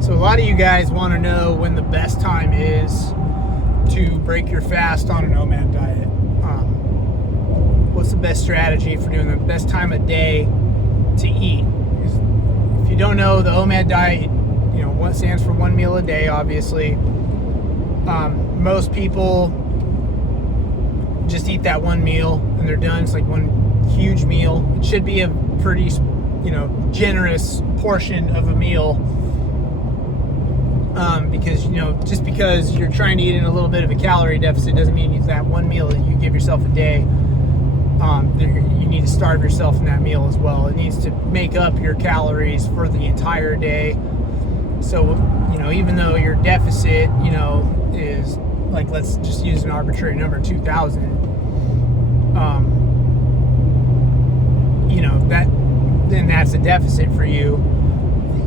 So a lot of you guys want to know when the best time is to break your fast on an OMAD diet. What's the best strategy for doing the best time of day to eat? If you don't know, the OMAD diet, what stands for 1 meal a day, obviously. Most people just eat that 1 meal and they're done. It's like one huge meal. It should be a pretty, generous portion of a meal. Because, just because you're trying to eat in a little bit of a calorie deficit doesn't mean it's that 1 meal that you give yourself a day. You need to starve yourself in that meal as well. It needs to make up your calories for the entire day. So, even though your deficit, is like, let's just use an arbitrary number, 2,000, then that's a deficit for you.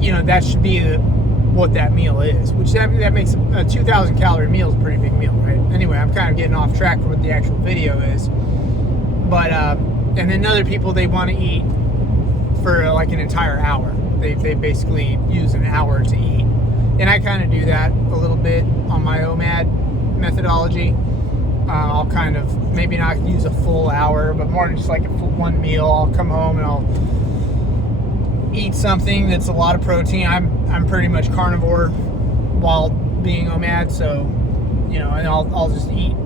That should be what that meal is, which that makes a 2,000 calorie meal is a pretty big meal, right? Anyway, I'm kind of getting off track for what the actual video is. But, and then other people, they want to eat for like an entire hour. They basically use an hour to eat. And I kind of do that a little bit on my OMAD methodology. I'll kind of maybe not use a full hour, but more just like a full 1 meal. I'll come home and I'll eat something that's a lot of protein. I'm pretty much carnivore while being OMAD, so and I'll just eat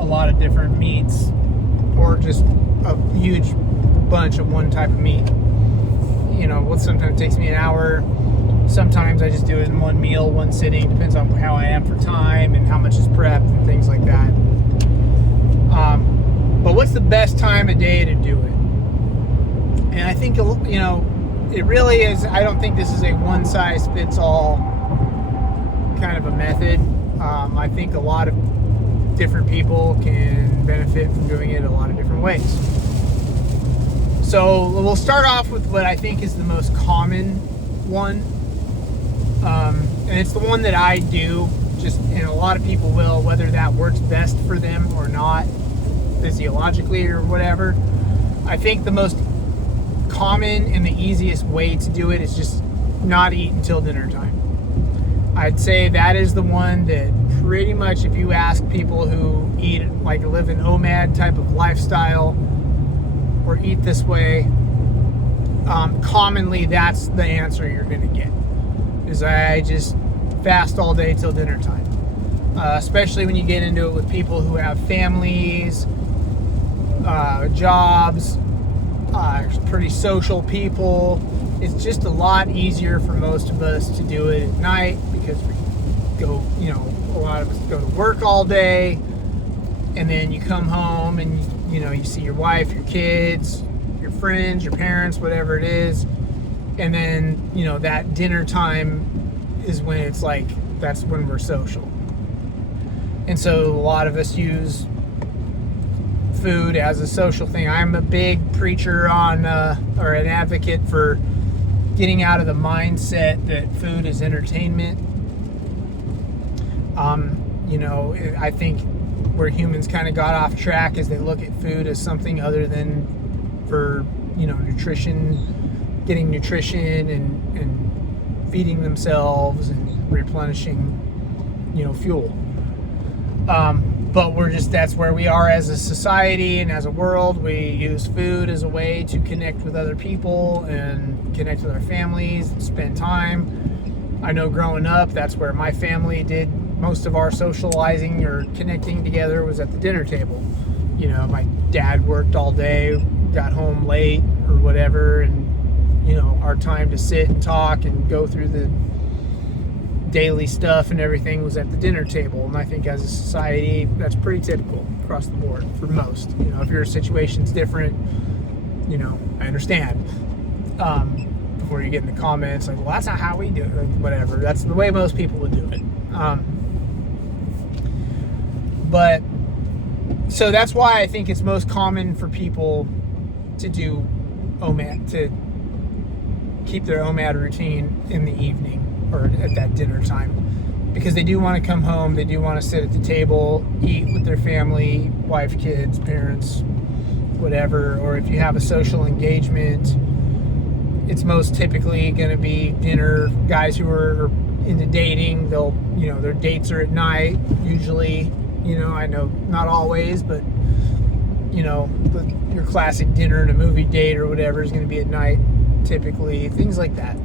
a lot of different meats, or just a huge bunch of one type of meat. What sometimes takes me an hour. Sometimes I just do it in 1 meal, 1 sitting. Depends on how I am for time and how much is prepped and things like that. But what's the best time of day to do it? And I think, it really is. I don't think this is a one-size-fits-all kind of a method. I think a lot of different people can benefit from doing it a lot of different ways. So we'll start off with what I think is the most common one. And it's the one that I do, and a lot of people will, whether that works best for them or not, physiologically or whatever. I think the most common and the easiest way to do it is just not eat until dinner time. I'd say that is the one that pretty much, if you ask people who eat, like live an OMAD type of lifestyle or eat this way, commonly that's the answer you're going to get. Is I just fast all day till dinner time. Especially when you get into it with people who have families, jobs, pretty social people. It's just a lot easier for most of us to do it at night because we go, a lot of us go to work all day, and then you come home and you see your wife, your kids, your friends, your parents, whatever it is. And then, that dinner time is when it's like, that's when we're social. And so a lot of us use food as a social thing. I'm a big preacher on, or an advocate for getting out of the mindset that food is entertainment. I think where humans kind of got off track is they look at food as something other than for, nutrition, getting nutrition and feeding themselves and replenishing, fuel. But that's where we are as a society and as a world. We use food as a way to connect with other people and connect with our families and spend time. I know growing up, that's where my family did most of our socializing or connecting together, was at the dinner table. My dad worked all day, got home late or whatever, and our time to sit and talk and go through the daily stuff and everything was at the dinner table. And I think as a society, that's pretty typical across the board for most. If your situation's different, I understand. Before you get in the comments, like, well, that's not how we do it. Like, whatever. That's the way most people would do it. But so that's why I think it's most common for people to do OMAD, to keep their OMAD routine in the evening or at that dinner time, because they do want to come home, they do want to sit at the table, eat with their family, wife, kids, parents, whatever. Or if you have a social engagement, it's most typically going to be dinner. Guys who are into dating, they'll, their dates are at night usually. I know not always, but your classic dinner and a movie date or whatever is going to be at night typically, things like that.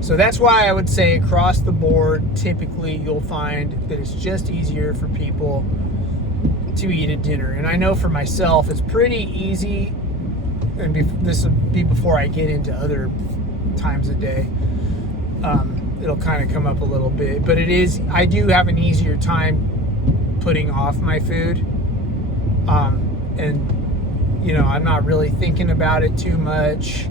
So that's why I would say across the board, typically you'll find that it's just easier for people to eat at dinner. And I know for myself, it's pretty easy, and this will be before I get into other times of day. It'll kind of come up a little bit, but I do have an easier time putting off my food. And I'm not really thinking about it too much.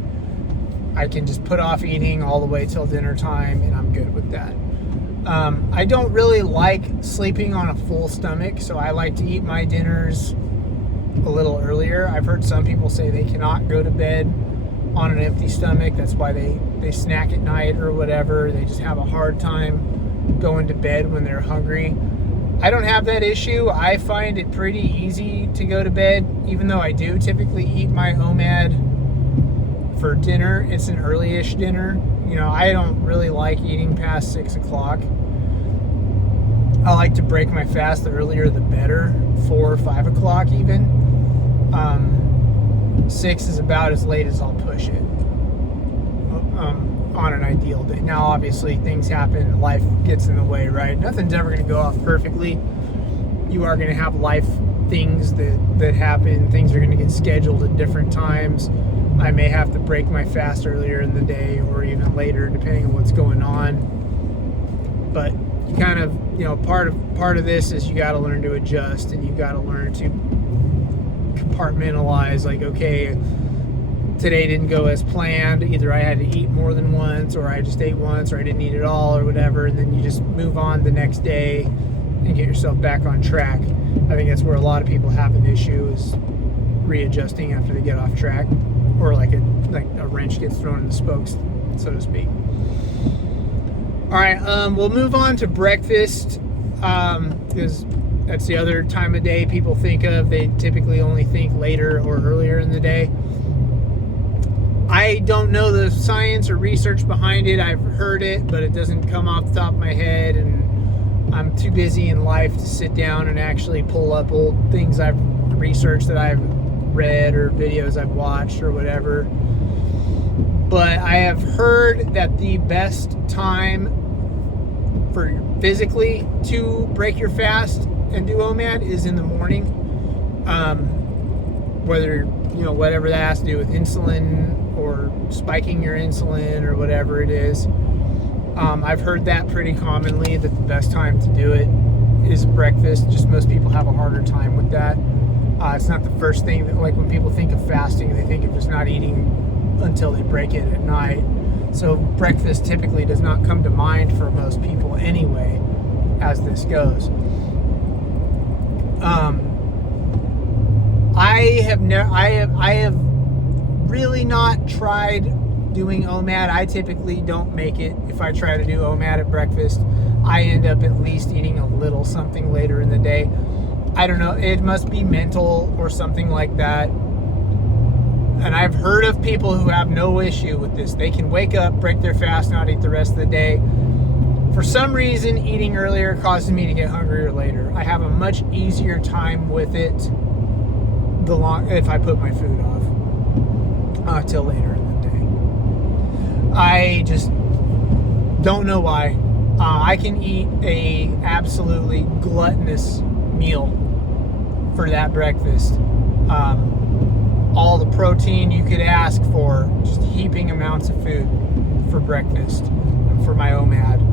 I can just put off eating all the way till dinner time, and I'm good with that. I don't really like sleeping on a full stomach, so I like to eat my dinners a little earlier. I've heard some people say they cannot go to bed on an empty stomach. That's why they snack at night or whatever. They just have a hard time going to bed when they're hungry. I don't have that issue. I find it pretty easy to go to bed, even though I do typically eat my OMAD for dinner. It's an early-ish dinner. I don't really like eating past 6 o'clock. I like to break my fast the earlier the better, 4 or 5 o'clock even. 6 is about as late as I'll push it on an ideal day. Now, obviously, things happen, life gets in the way, right? Nothing's ever going to go off perfectly. You are going to have life things that happen. Things are going to get scheduled at different times. I may have to break my fast earlier in the day or even later, depending on what's going on. But you kind of, part of this is you got to learn to adjust, and you got to learn to compartmentalize. Like, okay, today didn't go as planned. Either I had to eat more than once, or I just ate once, or I didn't eat at all, or whatever. And then you just move on the next day and get yourself back on track. I think that's where a lot of people have an issue, is readjusting after they get off track, or like a wrench gets thrown in the spokes, so to speak. All right, we'll move on to breakfast, because that's the other time of day people think of. They typically only think later or earlier in the day. I don't know the science or research behind it. I've heard it, but it doesn't come off the top of my head, and I'm too busy in life to sit down and actually pull up old things I've researched that I've read or videos I've watched or whatever. But I have heard that the best time for physically to break your fast and do OMAD is in the morning. Whether, whatever that has to do with insulin or spiking your insulin or whatever it is. I've heard that pretty commonly, that the best time to do it is breakfast. Just most people have a harder time with that. It's not the first thing that, like, when people think of fasting, they think of just not eating until they break it at night. So breakfast typically does not come to mind for most people anyway, as this goes. I have really not tried doing OMAD. I typically don't make it. If I try to do OMAD at breakfast, I end up at least eating a little something later in the day. I don't know, it must be mental or something like that. And I've heard of people who have no issue with this. They can wake up, break their fast, not eat the rest of the day. For some reason, eating earlier causes me to get hungrier later. I have a much easier time with it if I put my food off till later in the day. I just don't know why. I can eat a absolutely gluttonous meal for that breakfast. All the protein you could ask for, just heaping amounts of food for breakfast for my OMAD.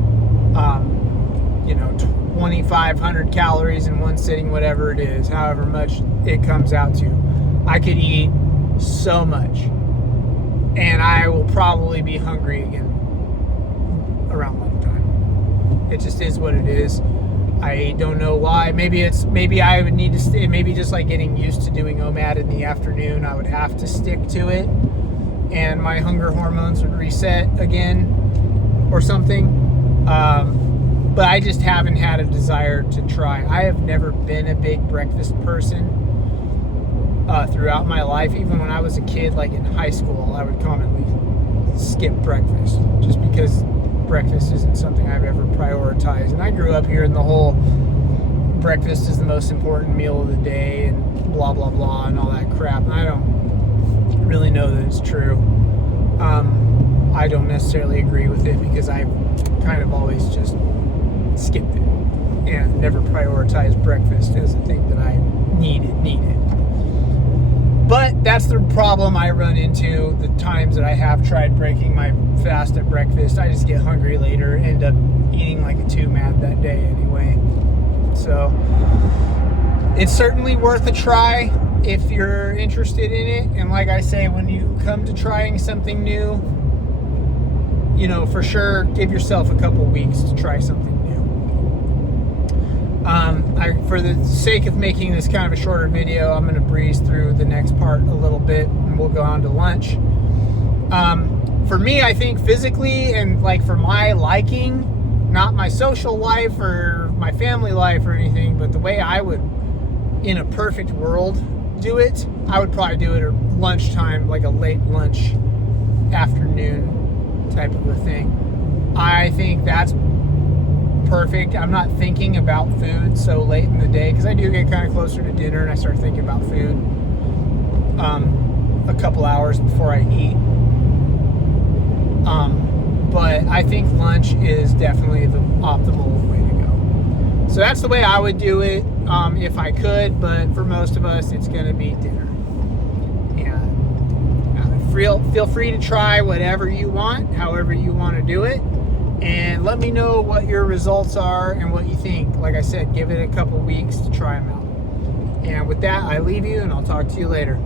2,500 calories in one sitting, whatever it is, however much it comes out to. I could eat so much, and I will probably be hungry again around lunchtime. It just is what it is. I don't know why. Maybe I would need to stay. Maybe just like getting used to doing OMAD in the afternoon, I would have to stick to it, and my hunger hormones would reset again or something. But I just haven't had a desire to try. I have never been a big breakfast person. throughout my life. Even when I was a kid, like in high school, I would commonly skip breakfast just because breakfast isn't something I've ever prioritized. And I grew up hearing the whole breakfast is the most important meal of the day and blah blah blah and all that crap. And I don't really know that it's true. I don't necessarily agree with it because I kind of always just skipped it and never prioritized breakfast as a thing that I needed. But that's the problem I run into the times that I have tried breaking my fast at breakfast. I just get hungry later, end up eating like a OMAD that day anyway. So it's certainly worth a try if you're interested in it. And like I say, when you come to trying something new, you know, for sure, give yourself a couple weeks to try something new. For the sake of making this kind of a shorter video, I'm going to breeze through the next part a little bit and we'll go on to lunch. For me, I think physically and like for my liking, not my social life or my family life or anything, but the way I would, in a perfect world, do it, I would probably do it at lunchtime, like a late lunch, afternoon type of a thing. I think that's perfect. I'm not thinking about food so late in the day because I do get kind of closer to dinner and I start thinking about food a couple hours before I eat. But I think lunch is definitely the optimal way to go. So that's the way I would do it if I could, but for most of us, it's going to be dinner. And feel free to try whatever you want, however you want to do it. And let me know what your results are and what you think. Like I said, give it a couple weeks to try them out. And with that, I leave you and I'll talk to you later.